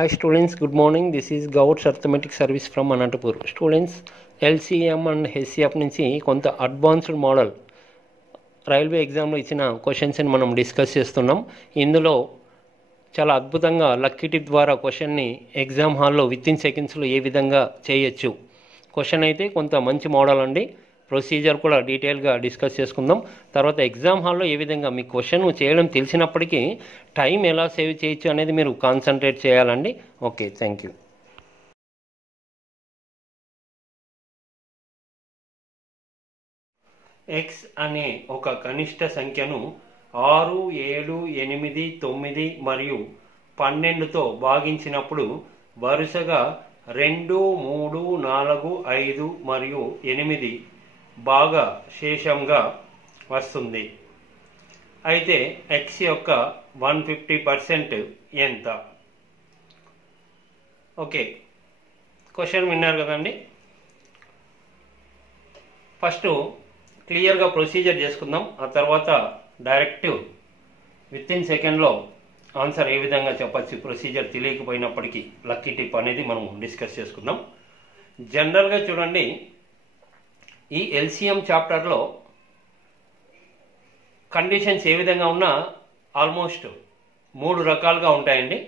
Hi students, good morning. This is Gauts Arithmetic Service from Anantapur. Students, LCM and HCF నుంచి కొంత advanced model railway ఎగ్జామ్లో ఇచ్చిన క్వశ్చన్స్ని మనం డిస్కస్ చేస్తున్నాం. ఇందులో చాలా అద్భుతంగా లక్కీ టిప్ ద్వారా క్వశ్చన్ని ఎగ్జామ్ హాల్లో వితిన్ సెకండ్స్లో ఏ విధంగా చేయొచ్చు. క్వశ్చన్ అయితే కొంత మంచి మోడల్ అండి. ప్రొసీజర్ కూడా డీటెయిల్గా డిస్కస్ చేసుకుందాం. తర్వాత ఎగ్జామ్ హాల్లో ఏ విధంగా మీ క్వశ్చన్ చేయడం తెలిసినప్పటికీ టైం ఎలా సేవ్ చేయొచ్చు అనేది మీరు కాన్సన్ట్రేట్ చేయాలండి. Okay, thank you. ఎక్స్ అనే ఒక కనిష్ట సంఖ్యను 6, 7, 8, 9 మరియు 12తో భాగించినప్పుడు వరుసగా 2, 3, 4, 5 మరియు 8 బాగా శేషంగా వస్తుంది. అయితే ఎక్స్ యొక్క 150% ఎంత? ఓకే, క్వశ్చన్ విన్నారు కదండి. ఫస్ట్ క్లియర్గా ప్రొసీజర్ చేసుకుందాం. ఆ తర్వాత డైరెక్ట్ వితిన్ సెకండ్లో ఆన్సర్ ఏ విధంగా చెప్పచ్చు. ప్రొసీజర్ తెలియకపోయినప్పటికీ లక్కీ టిప్ అనేది మనం డిస్కస్ చేసుకుందాం. జనరల్గా చూడండి, ఈ ఎల్సిఎం చాప్టర్లో కండిషన్స్ ఏ విధంగా ఉన్నా ఆల్మోస్ట్ 3 రకాలుగా ఉంటాయండి.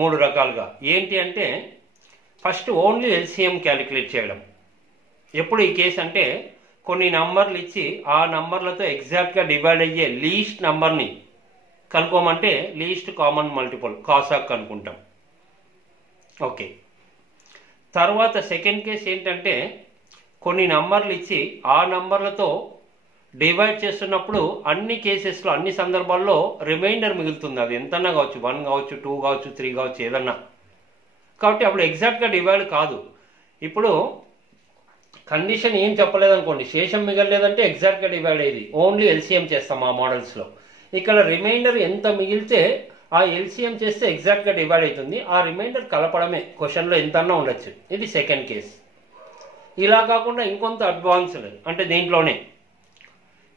3 రకాలుగా ఏంటి అంటే, ఫస్ట్ ఓన్లీ ఎల్సిఎం క్యాలిక్యులేట్ చేయడం. ఎప్పుడు ఈ కేసు అంటే, కొన్ని నంబర్లు ఇచ్చి ఆ నంబర్లతో ఎగ్జాక్ట్గా డివైడ్ అయ్యే లీస్ట్ నంబర్ని కనుక్కోమంటే లీస్ట్ కామన్ మల్టిపుల్ కాసాక్ అనుకుంటాం. ఓకే, తర్వాత సెకండ్ కేసు ఏంటంటే, కొన్ని నంబర్లు ఇచ్చి ఆ నంబర్లతో డివైడ్ చేస్తున్నప్పుడు అన్ని కేసెస్లో అన్ని సందర్భాల్లో రిమైండర్ మిగులుతుంది. అది ఎంతన్నా కావచ్చు, 1 కావచ్చు, 2 కావచ్చు, 3 కావచ్చు, ఏదన్నా. కాబట్టి అప్పుడు ఎగ్జాక్ట్గా డివైడ్ కాదు. ఇప్పుడు కండిషన్ ఏం చెప్పలేదనుకోండి, శేషం మిగలలేదంటే ఎగ్జాక్ట్గా డివైడ్ అయ్యేది. ఓన్లీ ఎల్సిఎం చేస్తాం ఆ మోడల్స్లో. ఇక్కడ రిమైండర్ ఎంత మిగిలితే ఆ ఎల్సిఎం చేస్తే ఎగ్జాక్ట్గా డివైడ్ అవుతుంది. ఆ రిమైండర్ కలపడమే, క్వశ్చన్లో ఎంతన్నా ఉండొచ్చు. ఇది సెకండ్ కేస్. ఇలా కాకుండా ఇంకొంత అడ్వాన్స్డ్ అంటే దీంట్లోనే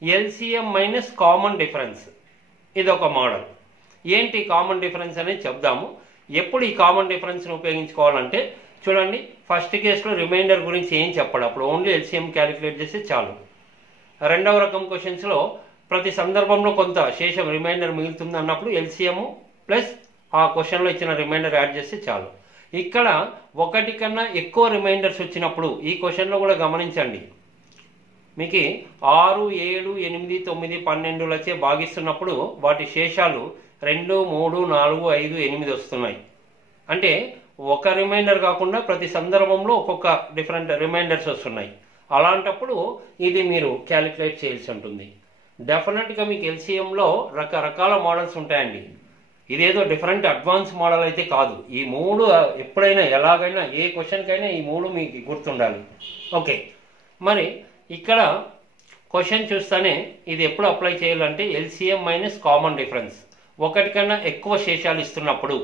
ఎల్సిఎం మైనస్ కామన్ డిఫరెన్స్, ఇది ఒక మోడల్. ఏంటి కామన్ డిఫరెన్స్ అనేది చెప్దాము. ఎప్పుడు ఈ కామన్ డిఫరెన్స్ని ఉపయోగించుకోవాలంటే చూడండి, ఫస్ట్ కేసులో రిమైండర్ గురించి ఏం చెప్పడు, అప్పుడు ఓన్లీ ఎల్సిఎం క్యాలిక్యులేట్ చేస్తే చాలు. రెండవ రకం క్వశ్చన్స్లో ప్రతి సందర్భంలో కొంత శేషం రిమైండర్ మిగులుతుంది అన్నప్పుడు ఎల్సిఎం ప్లస్ ఆ క్వశ్చన్లో ఇచ్చిన రిమైండర్ యాడ్ చేస్తే చాలు. ఇక్కడ ఒకటి కన్నా ఎక్కువ రిమైండర్స్ వచ్చినప్పుడు ఈ క్వశ్చన్లో కూడా గమనించండి, మీకు 6, 7, 8, 9, 12లచే భాగిస్తున్నప్పుడు వాటి శేషాలు 2, 3, 4, 5, 8 వస్తున్నాయి. అంటే ఒక రిమైండర్ కాకుండా ప్రతి సందర్భంలో ఒక్కొక్క డిఫరెంట్ రిమైండర్స్ వస్తున్నాయి. అలాంటప్పుడు ఇది మీరు క్యాలిక్యులేట్ చేయాల్సి ఉంటుంది. డెఫినెట్గా మీకు ఎల్సిఎంలో రకరకాల మోడల్స్ ఉంటాయండి. ఇదేదో డిఫరెంట్ అడ్వాన్స్ మోడల్ అయితే కాదు. ఈ 3 ఎప్పుడైనా ఎలాగైనా ఏ క్వశ్చన్కైనా ఈ 3 మీకు గుర్తుండాలి. ఓకే, మరి ఇక్కడ క్వశ్చన్ చూస్తేనే ఇది ఎప్పుడు అప్లై చేయాలంటే ఎల్సిఎం మైనస్ కామన్ డిఫరెన్స్, ఒకటి కన్నా ఎక్కువ శేషాలు ఇస్తున్నప్పుడు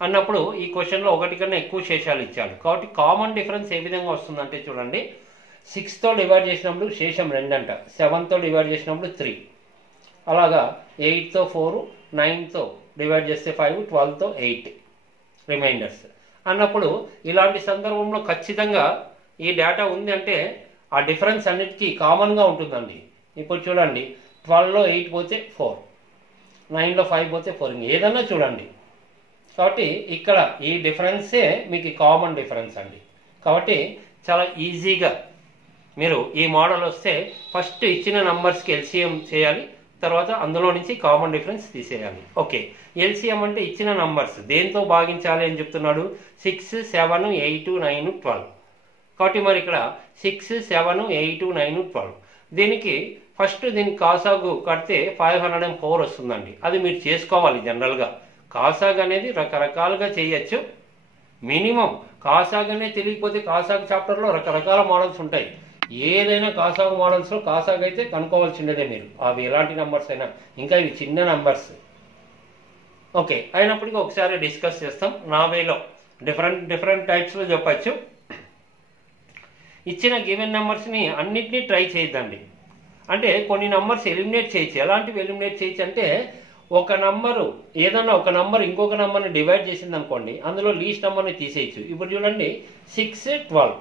అన్నప్పుడు ఈ క్వశ్చన్లో ఒకటి కన్నా ఎక్కువ శేషాలు ఇచ్చాడు. కాబట్టి కామన్ డిఫరెన్స్ ఏ విధంగా వస్తుందంటే చూడండి, 6తో డివైడ్ చేసినప్పుడు శేషం 2 అంట, 7తో డివైడ్ చేసినప్పుడు 3, అలాగా 8తో 4, 9తో డివైడ్ చేస్తే 5, 12తో 8 రిమైండర్స్ అన్నప్పుడు ఇలాంటి సందర్భంలో ఖచ్చితంగా ఈ డేటా ఉంది అంటే ఆ డిఫరెన్స్ అన్నిటికీ కామన్గా ఉంటుందండి. ఇప్పుడు చూడండి, 12లో 8 పోతే 4, 9లో 5 పోతే 4, ఏదన్నా చూడండి. కాబట్టి ఇక్కడ ఈ డిఫరెన్సే మీకు కామన్ డిఫరెన్స్ అండి. కాబట్టి చాలా ఈజీగా మీరు ఈ మోడల్ వస్తే ఫస్ట్ ఇచ్చిన నంబర్స్కి ఎల్సిఎం చేయాలి, తర్వాత అందులో నుంచి కామన్ డిఫరెన్స్ తీసేయాలి. ఓకే, ఎల్సిఎం అంటే ఇచ్చిన నంబర్స్ దేంతో భాగించాలి అని చెప్తున్నాడు, 6, 7, 8, 9, 12. కాబట్టి మరి ఇక్కడ 6, 7, 8, 9, 12 దీనికి ఫస్ట్ దీనికి కాసాగు కడితే 504 వస్తుందండి. అది మీరు చేసుకోవాలి. జనరల్గా కాసాగ్ అనేది రకరకాలుగా చేయొచ్చు. మినిమం కాసాగ్ అనేది తెలియకపోతే కాసాగ్ చాప్టర్లో రకరకాల మోడల్స్ ఉంటాయి. ఏదైనా కాసాగ్ మోడల్స్లో కాసాగ్ అయితే కనుక్కోవాల్సిందే మీరు, అవి ఎలాంటి నంబర్స్ అయినా. ఇంకా ఇవి చిన్న నంబర్స్. ఓకే, అయినప్పటికీ ఒకసారి డిస్కస్ చేస్తాం. నా వేలో డిఫరెంట్ టైప్స్లో చెప్పచ్చు. ఇచ్చిన గివెన్ నెంబర్స్ని అన్నిటినీ ట్రై చేయొద్దండి. అంటే కొన్ని నంబర్స్ ఎలిమినేట్ చేయొచ్చు. ఎలాంటివి ఎలిమినేట్ చేయొచ్చు అంటే ఒక నంబరు ఏదన్నా ఒక నంబర్ ఇంకొక నంబర్ని డివైడ్ చేసింది అనుకోండి, అందులో లీస్ట్ నెంబర్ని తీసేయచ్చు. ఇప్పుడు చూడండి 6, 12.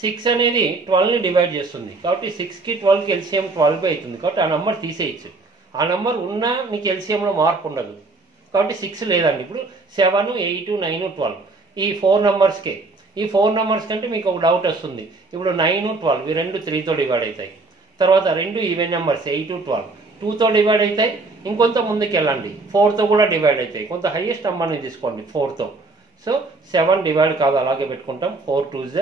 6 అనేది 12ని డివైడ్ చేస్తుంది కాబట్టి 6కి 12కి ఎల్సిఎం 12 అవుతుంది కాబట్టి ఆ నెంబర్ తీసేయచ్చు. ఆ నెంబర్ ఉన్నా మీకు ఎల్సిఎంలో మార్పు ఉండదు కాబట్టి 6 లేదండి. ఇప్పుడు 7, 8, 9, 12 ఈ 4 నెంబర్స్కే. ఈ 4 నెంబర్స్ కంటే మీకు ఒక డౌట్ వస్తుంది. ఇప్పుడు 9, 12 ఈ రెండు 3తో డివైడ్ అవుతాయి. తర్వాత రెండు ఈవెన్ నెంబర్స్ 8, 12 2తో డివైడ్ అవుతాయి. ఇంకొంత ముందుకు వెళ్ళండి 4తో కూడా డివైడ్ అవుతాయి. కొంత హైయెస్ట్ నెంబర్ని తీసుకోండి 4తో. సో 7 డివైడ్ కాదు అలాగే పెట్టుకుంటాం. 4 2s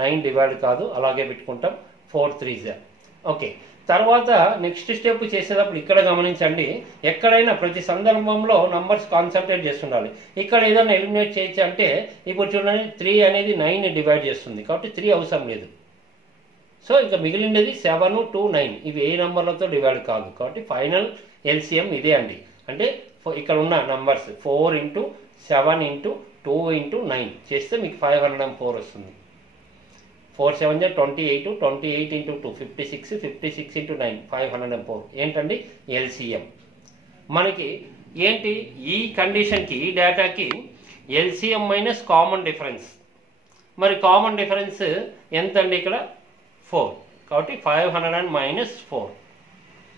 9 డివైడ్ కాదు అలాగే పెట్టుకుంటాం. 4 3s. ఓకే, తర్వాత నెక్స్ట్ స్టెప్ చేసేటప్పుడు ఇక్కడ గమనించండి, ఎక్కడైనా ప్రతి సందర్భంలో నంబర్స్ కాన్సన్ట్రేట్ చేస్తుండాలి. ఇక్కడ ఏదైనా ఎలిమినేట్ చేయొచ్చు అంటే ఇప్పుడు చూడండి 3 అనేది 9ని డివైడ్ చేస్తుంది కాబట్టి 3 అవసరం లేదు. సో ఇంకా మిగిలినది 7, 2, 9 ఇవి ఏ నంబర్లతో డివైడ్ కాదు కాబట్టి ఫైనల్ ఎల్సిఎం ఇదే అండి. అంటే ఇక్కడ ఉన్న నంబర్స్ 4 × 7 × 2 × 9 చేస్తే మీకు 504 వస్తుంది. 4 7 28, 28 × 2 56, 56 × 9 504 ఏంటండి ఎల్సిఎం. మనకి ఏంటి ఈ కండిషన్కి ఈ డేటాకి ఎల్సిఎం మైనస్ కామన్ డిఫరెన్స్. మరి కామన్ డిఫరెన్స్ ఎంత అండి? ఇక్కడ 4 కాబట్టి 500 మైనస్ 4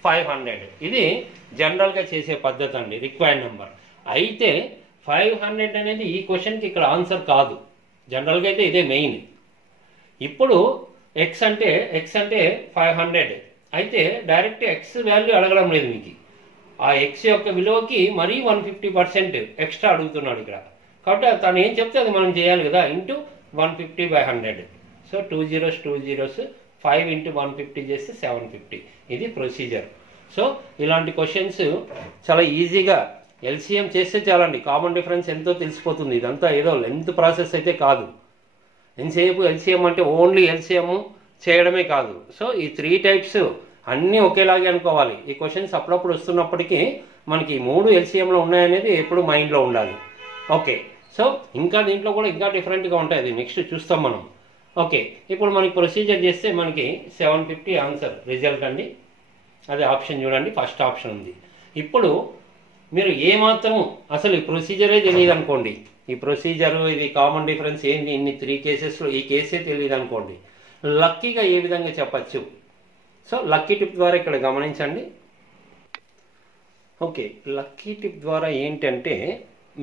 500. ఇది జనరల్గా చేసే పద్ధతి అండి, రిక్వైర్డ్ నెంబర్. అయితే 500 అనేది ఈ క్వశ్చన్కి ఇక్కడ ఆన్సర్ కాదు. జనరల్గా అయితే ఇదే మెయిన్. ఇప్పుడు ఎక్స్ అంటే 500 అయితే డైరెక్ట్ ఎక్స్ వాల్యూ అడగడం లేదు మీకు. ఆ ఎక్స్ యొక్క విలువకి మరీ 150% ఎక్స్ట్రా అడుగుతున్నాడు ఇక్కడ. కాబట్టి తను ఏం చెప్తే అది మనం చేయాలి కదా. ఇంటూ 150/100. సో 2 zeros 2 zeros 5 × 150 చేస్తే 750. ఇది ప్రొసీజర్. సో ఇలాంటి క్వశ్చన్స్ చాలా ఈజీగా ఎల్సిఎం చేస్తే చాలండి. కామన్ డిఫరెన్స్ ఎంతో తెలిసిపోతుంది. ఇదంతా ఏదో లెంత్ ప్రాసెస్ అయితే కాదు. ఎంతసేపు ఎల్సిఎం అంటే ఓన్లీ ఎల్సిఎం చేయడమే కాదు. సో ఈ 3 టైప్స్ అన్నీ ఒకేలాగే అనుకోవాలి. ఈ క్వశ్చన్స్ అప్పుడప్పుడు వస్తున్నప్పటికీ మనకి 3 ఎల్సిఎంలో ఉన్నాయనేది ఎప్పుడు మైండ్లో ఉండాలి. ఓకే, సో ఇంకా దీంట్లో కూడా ఇంకా డిఫరెంట్గా ఉంటాయి. అది నెక్స్ట్ చూస్తాం మనం. ఓకే, ఇప్పుడు మనకి ప్రొసీజర్ చేస్తే మనకి 750 ఆన్సర్ రిజల్ట్ అండి. అదే ఆప్షన్ చూడండి, ఫస్ట్ ఆప్షన్ ఉంది. ఇప్పుడు మీరు ఏమాత్రం అసలు ఈ ప్రొసీజరే తెలియదు అనుకోండి, ఈ ప్రొసీజరు ఇది కామన్ డిఫరెన్స్ ఏంటి ఇన్ని 3 కేసెస్లో ఈ కేసే తెలియదు అనుకోండి, లక్కీగా ఏ విధంగా చెప్పచ్చు. సో లక్కీ టిప్ ద్వారా ఇక్కడ గమనించండి. ఓకే, లక్కీ టిప్ ద్వారా ఏంటంటే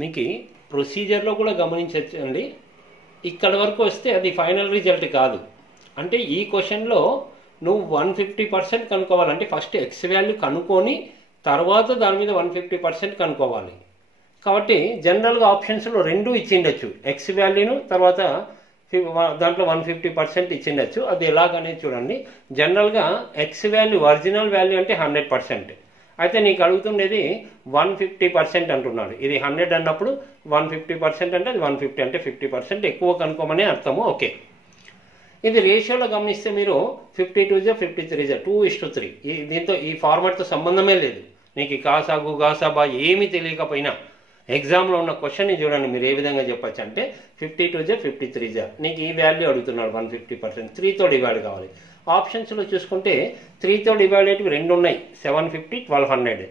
మీకు ప్రొసీజర్లో కూడా గమనించవచ్చు అండి. ఇక్కడ వరకు వస్తే అది ఫైనల్ రిజల్ట్ కాదు. అంటే ఈ క్వశ్చన్లో నువ్వు 150% కనుక్కోవాలంటే ఫస్ట్ ఎక్స్ వాల్యూ కనుక్కొని తర్వాత దాని మీద 150% కనుక్కోవాలి. కాబట్టి జనరల్గా ఆప్షన్స్లో 2 ఇచ్చిండొచ్చు, ఎక్స్ వాల్యూను తర్వాత దాంట్లో 150% ఇచ్చిండొచ్చు. అది ఎలాగనేది చూడండి. జనరల్గా ఎక్స్ వాల్యూ ఒరిజినల్ వాల్యూ అంటే 100%. అయితే నీకు అడుగుతుండేది 150% అంటున్నాడు. ఇది 100 అన్నప్పుడు 150% అంటే అది 150 అంటే 50% ఎక్కువ కనుక్కోమని అర్థము. ఓకే, ఇది రేషియోలో గమనిస్తే మీరు 52 53 2:3. దీంతో ఈ ఫార్మాట్తో సంబంధమే లేదు. నీకు కాసాగు గాసాబా ఏమీ తెలియకపోయినా ఎగ్జామ్లో ఉన్న క్వశ్చన్ని చూడండి మీరు ఏ విధంగా చెప్పచ్చు అంటే 52 53 నీకు ఈ వాల్యూ అడుగుతున్నాడు 150%. 3తో డివైడ్ కావాలి. ఆప్షన్స్లో చూసుకుంటే 3తో డివైడ్ అయ్యేవి 2 ఉన్నాయి, 750 1200.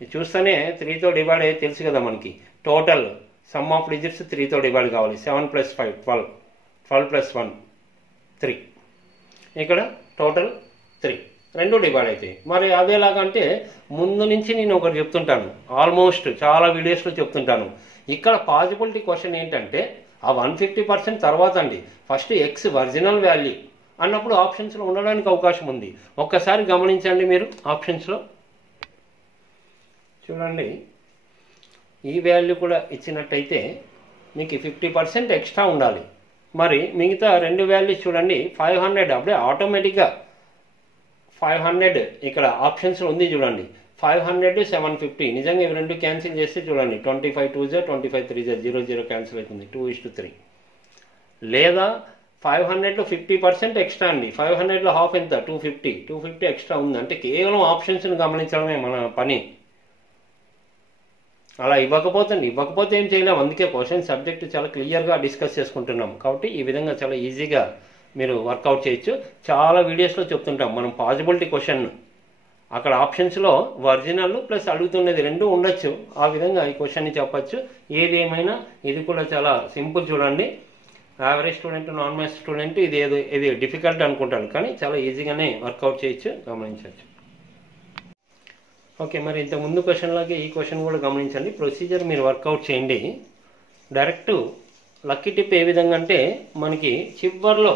ఇది చూస్తేనే 3తో డివైడ్ అయ్యేది తెలుసు కదా మనకి. టోటల్ సమ్ ఆఫ్ డిజిట్స్ 3తో డివైడ్ కావాలి. 7 + 5 12, 12 + 1 3. ఇక్కడ టోటల్ 3, 2 డివైడ్ అవుతాయి. మరి అదేలాగంటే ముందు నుంచి నేను ఒకటి చెప్తుంటాను, ఆల్మోస్ట్ చాలా వీడియోస్లో చెప్తుంటాను. ఇక్కడ పాజిబిలిటీ క్వశ్చన్ ఏంటంటే ఆ 150% తర్వాత అండి. ఫస్ట్ ఎక్స్ ఒరిజినల్ వాల్యూ అన్నప్పుడు ఆప్షన్స్లో ఉండడానికి అవకాశం ఉంది. ఒక్కసారి గమనించండి మీరు ఆప్షన్స్లో చూడండి. ఈ వాల్యూ కూడా ఇచ్చినట్టయితే మీకు 50% ఎక్స్ట్రా ఉండాలి. మరి మిగతా 2 వాల్యూస్ చూడండి 500 అప్పుడే ఆటోమేటిక్గా 500 ఇక్కడ ఆప్షన్స్లో ఉంది చూడండి. 500 750 నిజంగా ఇవి 2 క్యాన్సిల్ చేస్తే చూడండి 25 2s 25 3s 0 0 క్యాన్సిల్ అవుతుంది 2:3. లేదా 500లో 50% ఎక్స్ట్రా అండి. 500లో హాఫ్ ఎంత 250 ఎక్స్ట్రా ఉంది. అంటే కేవలం ఆప్షన్స్ని గమనించడమే మన పని. అలా ఇవ్వకపోతే ఏం చేయలేం. అందుకే క్వశ్చన్ సబ్జెక్ట్ చాలా క్లియర్గా డిస్కస్ చేసుకుంటున్నాం. కాబట్టి ఈ విధంగా చాలా ఈజీగా మీరు వర్కౌట్ చేయొచ్చు. చాలా వీడియోస్లో చెప్తుంటాం మనం పాజిబిలిటీ క్వశ్చన్ అక్కడ ఆప్షన్స్లో ఒరిజినల్ ప్లస్ అడుగుతున్నది రెండు ఉండొచ్చు. ఆ విధంగా ఈ క్వశ్చన్ని చెప్పచ్చు. ఏది ఏమైనా ఇది కూడా చాలా సింపుల్ చూడండి. Average student, non maths student ఇది డిఫికల్ట్ అనుకుంటాను, కానీ చాలా ఈజీగానే వర్కౌట్ చేయొచ్చు, గమనించవచ్చు. ఓకే, మరి ఇంత ముందు క్వశ్చన్లాగే ఈ క్వశ్చన్ కూడా గమనించండి. ప్రొసీజర్ మీరు వర్కౌట్ చేయండి. డైరెక్ట్ లక్కీ టిప్ ఏ విధంగా అంటే మనకి చివర్లో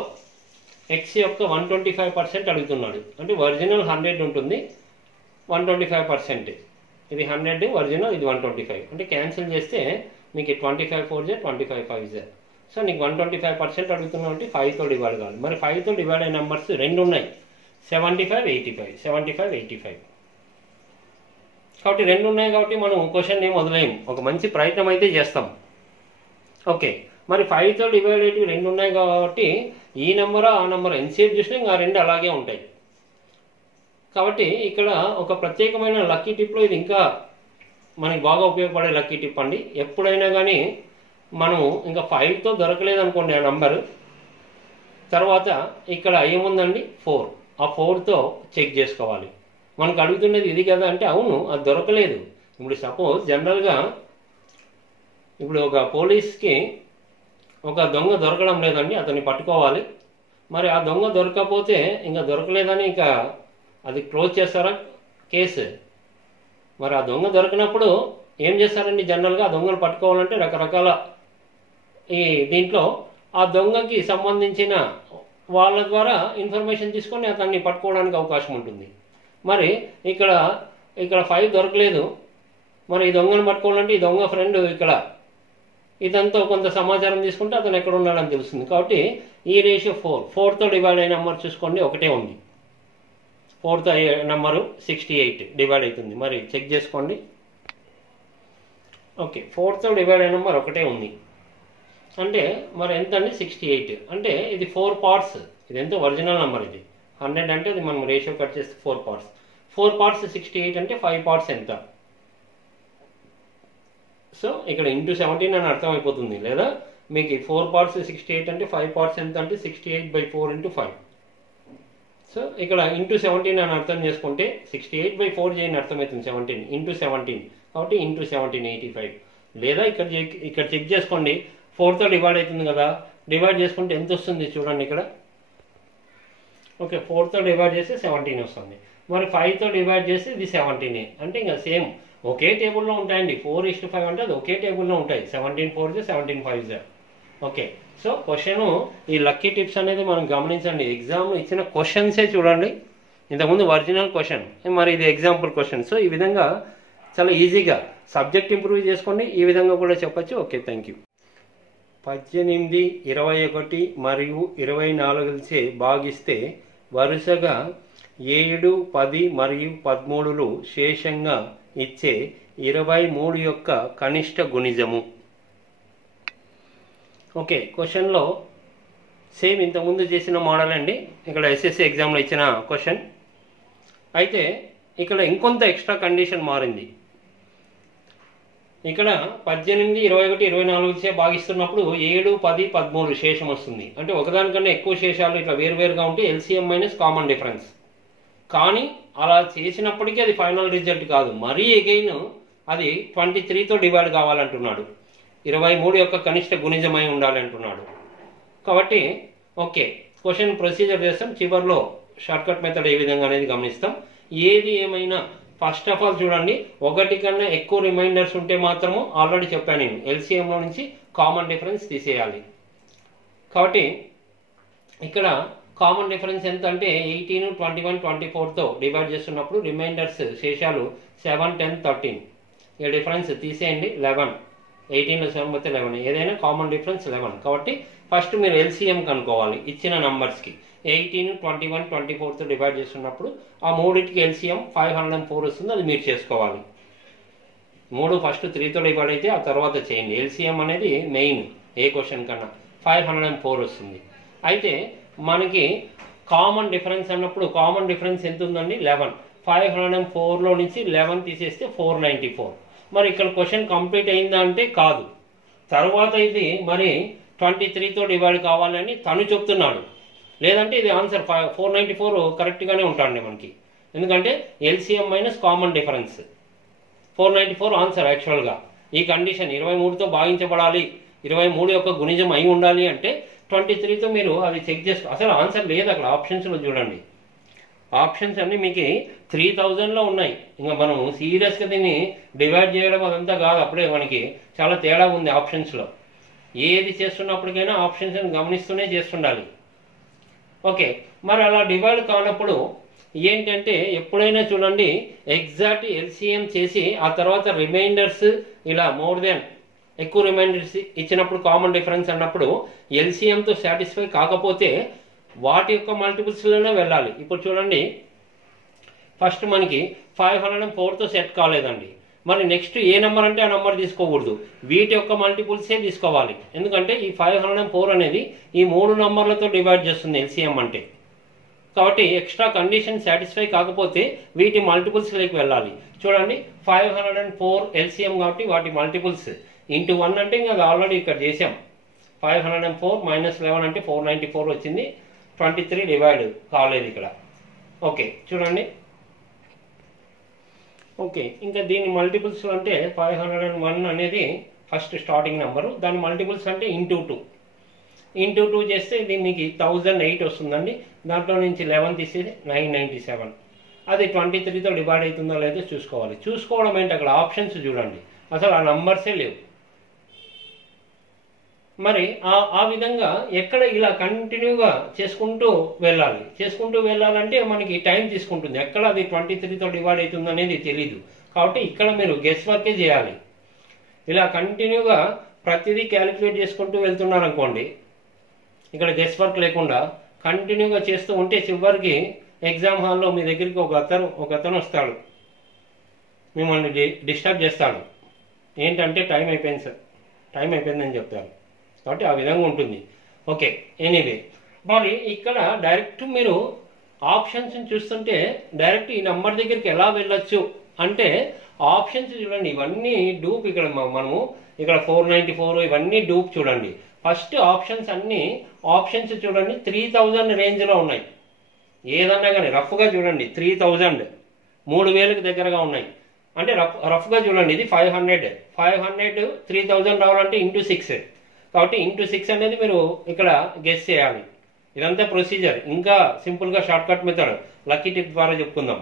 ఎక్స్ యొక్క 125% అడుగుతున్నాడు. అంటే ఒరిజినల్ 100 ఉంటుంది, 125%. ఇది 100 ఒరిజినల్, ఇది 125. అంటే క్యాన్సిల్ చేస్తే మీకు 25 4 25 5. సో నీకు 125% అడుగుతున్నావు అంటే 5తో డివైడ్ కావాలి. మరి 5తో డివైడ్ అయిన నెంబర్స్ రెండు ఉన్నాయి, 75 85. 75 85 కాబట్టి రెండు ఉన్నాయి. కాబట్టి మనం క్వశ్చన్ ఏం వదిలేయం, ఒక మంచి ప్రయత్నం అయితే చేస్తాం. ఓకే, మరి 5తో డివైడ్ అయ్యి రెండు ఉన్నాయి కాబట్టి ఈ నెంబర్ ఆ నెంబర్ ఎంతసేపు చూసినా ఇంకా రెండు అలాగే ఉంటాయి. కాబట్టి ఇక్కడ ఒక ప్రత్యేకమైన లక్కీ టిప్లో ఇది ఇంకా మనకి బాగా ఉపయోగపడే లక్కీ టిప్ అండి. ఎప్పుడైనా కానీ మనము ఇంకా 5తో దొరకలేదు అనుకోండి ఆ నంబరు, తర్వాత ఇక్కడ ఏముందండి 4, ఆ 4తో చెక్ చేసుకోవాలి. మనకు అడుగుతున్నది ఇది కదా అంటే అవును అది దొరకలేదు. ఇప్పుడు సపోజ్ జనరల్గా ఇప్పుడు ఒక పోలీస్కి ఒక దొంగ దొరకడం లేదండి, అతన్ని పట్టుకోవాలి. మరి ఆ దొంగ దొరకకపోతే ఇంకా దొరకలేదని ఇంకా అది క్లోజ్ చేస్తారా కేసు? మరి ఆ దొంగ దొరికినప్పుడు ఏం చేస్తారండి? జనరల్గా ఆ దొంగను పట్టుకోవాలంటే రకరకాల ఈ దీంట్లో ఆ దొంగకి సంబంధించిన వాళ్ళ ద్వారా ఇన్ఫర్మేషన్ తీసుకొని అతన్ని పట్టుకోవడానికి అవకాశం ఉంటుంది. మరి ఇక్కడ 5 దొరకలేదు, మరి ఈ దొంగను పట్టుకోవాలంటే ఈ దొంగ ఫ్రెండ్ ఇక్కడ ఇదంతా కొంత సమాచారం తీసుకుంటే అతను ఎక్కడ ఉన్నాడని తెలుస్తుంది. కాబట్టి ఈ రేషియో 4తో డివైడ్ అయిన నెంబర్ చూసుకోండి, ఒకటే ఉంది. 4తో నెంబరు 68 డివైడ్ అవుతుంది. మరి చెక్ చేసుకోండి. ఓకే, 4తో డివైడ్ అయిన నెంబర్ ఒకటే ఉంది అంటే మరి ఎంత అండి? 68. అంటే ఇది 4 పార్ట్స్. ఇది ఎంత ఒరిజినల్ నెంబర్, ఇది 100 అంటే అది మనం రేషియో కట్ చేస్తే 4 పార్ట్స్. 4 పార్ట్స్ 68 అంటే 5 పార్ట్స్ ఎంత? సో ఇక్కడ ఇంటూ 17 అని అర్థమైపోతుంది. లేదా మీకు 4 పార్ట్స్ 68 అంటే 5 పార్ట్స్ ఎంత అంటే 68/4 × 5. సో ఇక్కడ ఇంటూ 17 అని అర్థం చేసుకుంటే 68/4 చేయని అర్థమవుతుంది. 17 × 17 కాబట్టి ఇంటూ 17 85. లేదా ఇక్కడ చెక్ చేసుకోండి, 4తో డివైడ్ అవుతుంది కదా, డివైడ్ చేసుకుంటే ఎంత వస్తుంది చూడండి ఇక్కడ. ఓకే, 4తో డివైడ్ చేస్తే 17 వస్తుంది. మరి 5తో డివైడ్ చేస్తే ఇది 17. అంటే ఇంకా సేమ్ ఒకే టేబుల్లో ఉంటాయండి. 4:5 అంటే అది ఒకే టేబుల్లో ఉంటాయి. 17 4 17 5. ఓకే, సో క్వశ్చన్ ఈ లక్కీ టిప్స్ అనేది మనం గమనించండి. ఎగ్జామ్ ఇచ్చిన క్వశ్చన్సే చూడండి, ఇంతకుముందు ఒరిజినల్ క్వశ్చన్, మరి ఇది ఎగ్జాంపుల్ క్వశ్చన్. సో ఈ విధంగా చాలా ఈజీగా సబ్జెక్ట్ ఇంప్రూవ్ చేసుకోండి. ఈ విధంగా కూడా చెప్పచ్చు. Okay, thank you. 18, 21 మరియు 24చే భాగిస్తే వరుసగా 7, 10 మరియు 13లు శేషంగా ఇచ్చే 23 యొక్క కనిష్ట గుణిజము. ఓకే, క్వశ్చన్లో సేమ్ ఇంతకుముందు చేసిన మోడల్ అండి. ఇక్కడ ఎస్ఎస్సి ఎగ్జామ్లో ఇచ్చిన క్వశ్చన్ అయితే ఇక్కడ ఇంకొంత ఎక్స్ట్రా కండిషన్ మారింది. ఇక్కడ 18, 21, 24చే భాగిస్తున్నప్పుడు 7, 10, 13 శేషం వస్తుంది. అంటే ఒకదానికన్నా ఎక్కువ శేషాలు ఇట్లా వేరువేరుగా ఉంటే ఎల్సిఎం మైనస్ కామన్ డిఫరెన్స్. కానీ అలా చేసినప్పటికీ అది ఫైనల్ రిజల్ట్ కాదు. మరీ ఎగైన్ అది 23తో డివైడ్ కావాలంటున్నాడు. 23 యొక్క కనిష్ట గుణిజమై ఉండాలి అంటున్నాడు. కాబట్టి ఓకే, క్వశ్చన్ ప్రొసీజర్ చేస్తాం. చివరిలో షార్ట్కట్ మెథడ్ ఏ విధంగా అనేది గమనిస్తాం. ఏది ఏమైనా ఫస్ట్ ఆఫ్ ఆల్ చూడండి, ఒకటి కన్నా ఎక్కువ రిమైండర్స్ ఉంటే మాత్రము ఆల్రెడీ చెప్పాను నేను, ఎల్సిఎంలో నుంచి కామన్ డిఫరెన్స్ తీసేయాలి. కాబట్టి ఇక్కడ కామన్ డిఫరెన్స్ ఎంత అంటే 18, 21, 24తో డివైడ్ చేస్తున్నప్పుడు రిమైండర్స్ శేషాలు 7, 10, 13. ఈ డిఫరెన్స్ తీసేయండి 11. 18లో 7 పోతే 11. ఏదైనా కామన్ డిఫరెన్స్ 11. కాబట్టి ఫస్ట్ మీరు ఎల్సిఎం కనుక్కోవాలి ఇచ్చిన నంబర్స్కి. 18, 21, 24తో డివైడ్ చేస్తున్నప్పుడు ఆ మూడింటికి ఎల్సిఎం 504 వస్తుంది. అది మీరు చేసుకోవాలి. 3 ఫస్ట్ 3తో డివైడ్ అయితే ఆ తర్వాత చేయండి. ఎల్సిఎం అనేది మెయిన్ ఏ క్వశ్చన్ కన్నా 504 వస్తుంది. అయితే మనకి కామన్ డిఫరెన్స్ అన్నప్పుడు కామన్ డిఫరెన్స్ ఎంత ఉందండి? 11. 504లో నుంచి 11 తీసేస్తే 494. మరి ఇక్కడ క్వశ్చన్ కంప్లీట్ అయిందా అంటే కాదు. తర్వాత ఇది మరి 23తో డివైడ్ కావాలని తను చెప్తున్నాడు. లేదంటే ఇది ఆన్సర్ 494 కరెక్ట్గానే ఉంటాండి మనకి. ఎందుకంటే LCM minus common difference 494 answer. యాక్చువల్గా ఈ కండిషన్ 23తో భాగించబడాలి, 23 యొక్క గుణిజం అయి ఉండాలి అంటే 23తో మీరు అది చెక్ చేసుకో. అసలు ఆన్సర్ లేదు అక్కడ ఆప్షన్స్లో చూడండి. ఆప్షన్స్ అన్నీ మీకు 3000లో ఉన్నాయి. ఇంకా మనం సీరియస్గా దీన్ని డివైడ్ చేయడం అదంతా కాదు. అప్పుడే మనకి చాలా తేడా ఉంది ఆప్షన్స్లో. ఏది చేస్తున్నప్పటికైనా ఆప్షన్స్ గమనిస్తూనే చేస్తుండాలి. ఓకే, మరి అలా డివైడ్ కానప్పుడు ఏంటంటే ఎప్పుడైనా చూడండి ఎగ్జాక్ట్ ఎల్సిఎం చేసి ఆ తర్వాత రిమైండర్స్ ఇలా మోర్ దెన్ ఎక్కువ రిమైండర్స్ ఇచ్చినప్పుడు కామన్ డిఫరెన్స్ అన్నప్పుడు ఎల్సిఎంతో సాటిస్ఫై కాకపోతే వాటి యొక్క మల్టిపుల్స్లోనే వెళ్ళాలి. ఇప్పుడు చూడండి ఫస్ట్ మనకి 504తో సెట్ కాలేదండి. మరి నెక్స్ట్ ఏ నెంబర్ అంటే ఆ నెంబర్ తీసుకోకూడదు, వీటి యొక్క మల్టిపుల్సే తీసుకోవాలి. ఎందుకంటే ఈ 504 అనేది ఈ 3 నంబర్లతో డివైడ్ చేస్తుంది ఎల్సిఎం అంటే. కాబట్టి ఎక్స్ట్రా కండిషన్ సాటిస్ఫై కాకపోతే వీటి మల్టిపుల్స్లోకి వెళ్ళాలి. చూడండి 504 ఎల్సిఎం కాబట్టి వాటి మల్టిపుల్స్ ఇంటూ 1 అంటే ఇంకా ఆల్రెడీ ఇక్కడ చేసాం. 504 మైనస్ 11 అంటే 494 వచ్చింది. 23 డివైడ్ కాలేదు ఇక్కడ. ఓకే చూడండి. ఓకే, ఇంకా దీని మల్టిపుల్స్ అంటే 501 అనేది ఫస్ట్ స్టార్టింగ్ నెంబరు, దాని మల్టిపుల్స్ అంటే ఇంటూ టూ చేస్తే ఇది మీకు 1008 వస్తుందండి. దాంట్లో నుంచి 11 తీసేది 997. అది 23తో డివైడ్ అవుతుందో లేదో చూసుకోవాలి. చూసుకోవడం ఏంటి అక్కడ ఆప్షన్స్ చూడండి, అసలు ఆ నంబర్సే లేవు. మరి ఆ విధంగా ఎక్కడ ఇలా కంటిన్యూగా చేసుకుంటూ వెళ్ళాలంటే మనకి టైం తీసుకుంటుంది. ఎక్కడ అది 23తో డివైడ్ అవుతుంది అనేది తెలీదు. కాబట్టి ఇక్కడ మీరు గెస్ వర్కే చేయాలి. ఇలా కంటిన్యూగా ప్రతిదీ క్యాలిక్యులేట్ చేసుకుంటూ వెళ్తున్నారు అనుకోండి, ఇక్కడ గెస్ వర్క్ లేకుండా కంటిన్యూగా చేస్తూ ఉంటే చివరికి ఎగ్జామ్ హాల్లో మీ దగ్గరికి ఒక అతను వస్తాడు, మిమ్మల్ని డిస్టర్బ్ చేస్తాడు. ఏంటంటే టైం అయిపోయింది సార్, టైం అయిపోయిందని చెప్తారు. కాబట్టి ఆ విధంగా ఉంటుంది. ఓకే, ఎనీవే మరి ఇక్కడ డైరెక్ట్ మీరు ఆప్షన్స్ చూస్తుంటే డైరెక్ట్ ఈ నెంబర్ దగ్గరికి ఎలా వెళ్ళొచ్చు అంటే ఆప్షన్స్ చూడండి. ఇవన్నీ డూప్. ఇక్కడ మనము ఇక్కడ 494 ఇవన్నీ డూప్ చూడండి. ఫస్ట్ ఆప్షన్స్ అన్ని ఆప్షన్స్ చూడండి 3000 రేంజ్లో ఉన్నాయి. ఏదన్నా కానీ రఫ్గా చూడండి 3000 3000కి దగ్గరగా ఉన్నాయి. అంటే రఫ్గా చూడండి ఇది 500 3000 రావాలంటే ఇంటూ 6. కాబట్టి ఇంటూ 6 అనేది మీరు ఇక్కడ గెస్ చేయాలి. ఇదంతా ప్రొసీజర్. ఇంకా సింపుల్గా short cut method lucky tip ద్వారా చెప్పుకుందాం.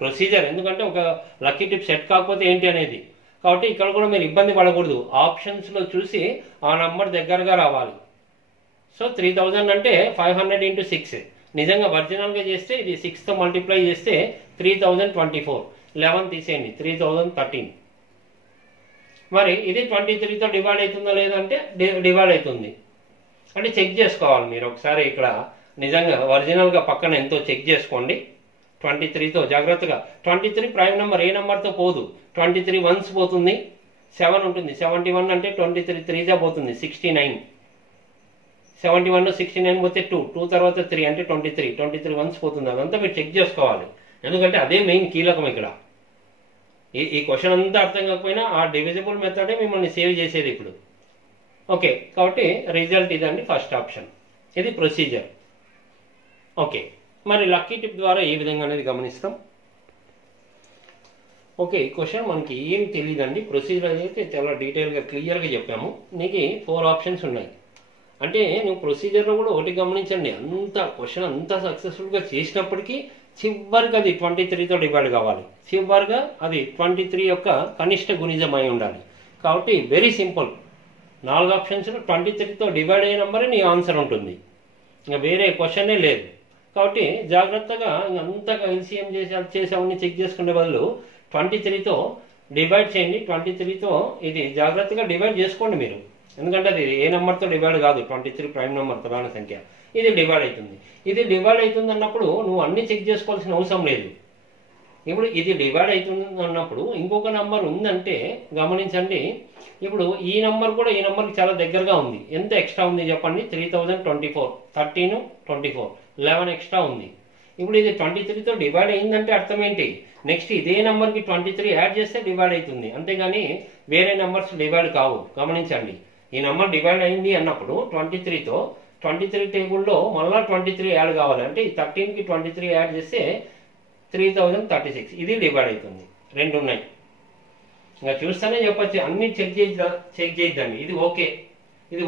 ప్రొసీజర్ ఎందుకంటే ఒక లక్కీ టిప్ సెట్ కాకపోతే ఏంటి అనేది. కాబట్టి ఇక్కడ కూడా మీరు ఇబ్బంది పడకూడదు. ఆప్షన్స్లో చూసి ఆ నంబర్ దగ్గరగా రావాలి. సో 3000 అంటే 500 ఇంటూ 6. నిజంగా ఒరిజినల్గా చేస్తే ఇది 6తో మల్టిప్లై చేస్తే 3024. 11 తీసేయండి 3013. మరి ఇది 23తో డివైడ్ అవుతుందా లేదంటే డివైడ్ అవుతుంది. అంటే చెక్ చేసుకోవాలి మీరు ఒకసారి. ఇక్కడ నిజంగా ఒరిజినల్గా పక్కన ఎంతో చెక్ చేసుకోండి. 23తో జాగ్రత్తగా. 23 ప్రైమ్ నెంబర్ ఏ నెంబర్తో పోదు. 23 వన్స్ పోతుంది, 7 ఉంటుంది. 71 అంటే 23 3జా పోతుంది 69. 71లో 69 పోతే 2 తర్వాత 3 అంటే 23 వన్స్ పోతుంది. అదంతా మీరు చెక్ చేసుకోవాలి. ఎందుకంటే అదే మెయిన్ కీలకం ఇక్కడ. ఈ క్వశ్చన్ అంతా అర్థం కాకపోయినా ఆ డివిజిబుల్ మెథడే మిమ్మల్ని సేవ్ చేసేది ఇప్పుడు. ఓకే, కాబట్టి రిజల్ట్ ఇదండి ఫస్ట్ ఆప్షన్. ఇది ప్రొసీజర్. ఓకే, మరి లక్కీ టిప్ ద్వారా ఏ విధంగా అనేది గమనిస్తాం. ఓకే, ఈ క్వశ్చన్ మనకి ఏం తెలియదండి. ప్రొసీజర్ అయితే చాలా డీటెయిల్గా క్లియర్గా చెప్పాము. నీకు 4 ఆప్షన్స్ ఉన్నాయి. అంటే నువ్వు ప్రొసీజర్లో కూడా ఒకటి గమనించండి, అంత క్వశ్చన్ అంతా సక్సెస్ఫుల్గా చేసినప్పటికీ చివరిగా అది 23తో డివైడ్ కావాలి. చివరిగా అది 23 యొక్క కనిష్ట గుణిజం అయి ఉండాలి. కాబట్టి వెరీ సింపుల్. 4 ఆప్షన్స్లో 23తో డివైడ్ అయ్యే నెంబరే నీ ఆన్సర్ ఉంటుంది. ఇంకా వేరే క్వశ్చనే లేదు. కాబట్టి జాగ్రత్తగా అంతగా ఎల్సిఎం చేసేవన్నీ చెక్ చేసుకునే బదులు 23తో డివైడ్ చేయండి. 23తో ఇది జాగ్రత్తగా డివైడ్ చేసుకోండి మీరు. ఎందుకంటే అది ఏ నెంబర్తో డివైడ్ కాదు. 23 ప్రైమ్ నెంబర్ ప్రధాన సంఖ్య. ఇది డివైడ్ అవుతుంది. ఇది డివైడ్ అవుతుంది అన్నప్పుడు నువ్వు అన్ని చెక్ చేసుకోవాల్సిన అవసరం లేదు. ఇప్పుడు ఇది డివైడ్ అవుతుంది అన్నప్పుడు ఇంకొక నెంబర్ ఉందంటే గమనించండి. ఇప్పుడు ఈ నెంబర్ కూడా ఈ నెంబర్కి చాలా దగ్గరగా ఉంది. ఎంత ఎక్స్ట్రా ఉంది చెప్పండి? 3024. 13 24 11 ఎక్స్ట్రా ఉంది. ఇప్పుడు ఇది 23తో డివైడ్ అయిందంటే అర్థం ఏంటి? నెక్స్ట్ ఇదే నెంబర్కి 23 యాడ్ చేస్తే డివైడ్ అవుతుంది. అంతేగాని వేరే నెంబర్స్ డివైడ్ కావు. గమనించండి, ఈ నెంబర్ డివైడ్ అయింది అన్నప్పుడు 23తో 23 టేబుల్లో మళ్ళీ 23 యాడ్ కావాలి. అంటే ఈ 13కి 23 యాడ్ చేస్తే 3036 ఇది డివైడ్ అవుతుంది. రెండు ఉన్నాయి, ఇంకా చూస్తేనే చెప్పచ్చు, అన్ని చెక్ చేద్దాం. ఇది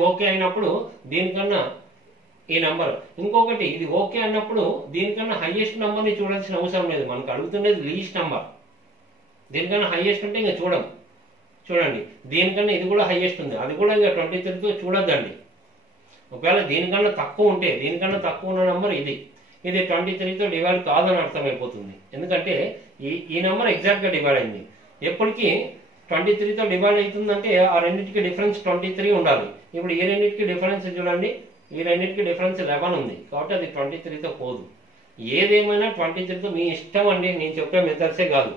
ఓకే అయినప్పుడు దీనికన్నా ఈ నంబర్, ఇంకొకటి ఇది ఓకే అన్నప్పుడు దీనికన్నా హైయెస్ట్ నెంబర్ని చూడాల్సిన అవసరం లేదు, మనకు అడుగుతున్నది లీస్ట్ నెంబర్. దీనికన్నా హైయెస్ట్ ఉంటే ఇంకా చూడండి దీనికన్నా ఇది కూడా హైయెస్ట్ ఉంది, అది కూడా ఇంకా 23తో చూడొద్దండి. ఒకవేళ దీనికన్నా తక్కువ ఉంటే, దీనికన్నా తక్కువ ఉన్న నెంబర్ ఇది 23తో డివైడ్ కాదని అర్థమైపోతుంది. ఎందుకంటే ఈ నెంబర్ ఎగ్జాక్ట్గా డివైడ్ అయింది. ఎప్పటికీ 23తో డివైడ్ అవుతుందంటే ఆ రెండింటికి డిఫరెన్స్ 23 ఉండాలి. ఇప్పుడు ఈ రెండింటికి డిఫరెన్స్ చూడండి, ఈ రెండింటికి డిఫరెన్స్ 11 ఉంది, కాబట్టి అది 23తో పోదు. ఏదేమైనా 23తో మీ ఇష్టం అండి, నేను చెప్పే మెథడ్సే కాదు,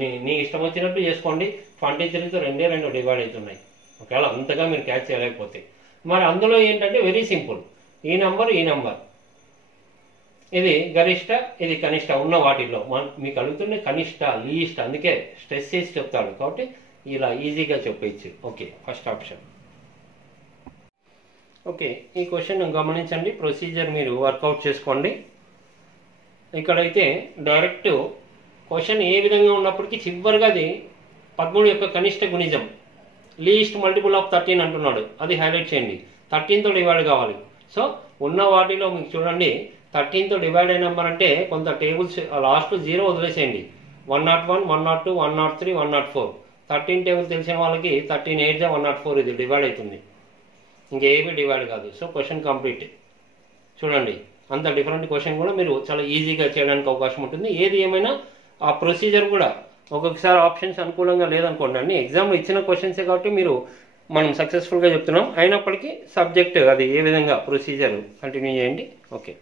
నీ ఇష్టం వచ్చినట్టు చేసుకోండి. 23తో రెండు డివైడ్ అవుతున్నాయి, ఒకవేళ అంతగా మీరు క్యాచ్ చేయలేకపోతే. మరి అందులో ఏంటంటే వెరీ సింపుల్, ఈ నంబర్ ఇది గరిష్ట, ఇది కనిష్ట ఉన్న వాటిల్లో మీకు అడుగుతున్న కనిష్ట లీస్ట్, అందుకే స్ట్రెస్ చేసి చెప్తాడు, కాబట్టి ఇలా ఈజీగా చెప్పచ్చు. Okay, first option. ఓకే, ఈ క్వశ్చన్ గమనించండి, ప్రొసీజర్ మీరు వర్కౌట్ చేసుకోండి. ఇక్కడైతే డైరెక్ట్ క్వశ్చన్ ఏ విధంగా ఉన్నప్పటికీ చివరిగా అది 13 యొక్క కనిష్ట గుణిజం, లీస్ట్ మల్టిపుల్ ఆఫ్ 13 అంటున్నాడు, అది హైలైట్ చేయండి. 13తో డివైడ్ కావాలి. సో ఉన్న వాటిలో మీకు చూడండి 13తో డివైడ్ అయిన నెంబర్ అంటే కొంత టేబుల్స్ లాస్ట్ 0 వదిలేసేయండి. 101, 102, 103, 104. 13 టేబుల్ తెలిసిన వాళ్ళకి 13 8 104 ఇది డివైడ్ అవుతుంది, ఇంకేమీ డివైడ్ కాదు. So question complete. చూడండి అంత డిఫరెంట్ క్వశ్చన్ కూడా మీరు చాలా ఈజీగా చేయడానికి అవకాశం ఉంటుంది. ఏది ఏమైనా ఆ ప్రొసీజర్ కూడా ఒక్కొక్కసారి ఆప్షన్స్ అనుకూలంగా లేదనుకోండి, అన్ని ఎగ్జామ్లో ఇచ్చిన క్వశ్చన్సే కాబట్టి మనం సక్సెస్ఫుల్గా చెప్తున్నాం. అయినప్పటికీ సబ్జెక్ట్ అది ఏ విధంగా ప్రొసీజర్ కంటిన్యూ చేయండి. ఓకే.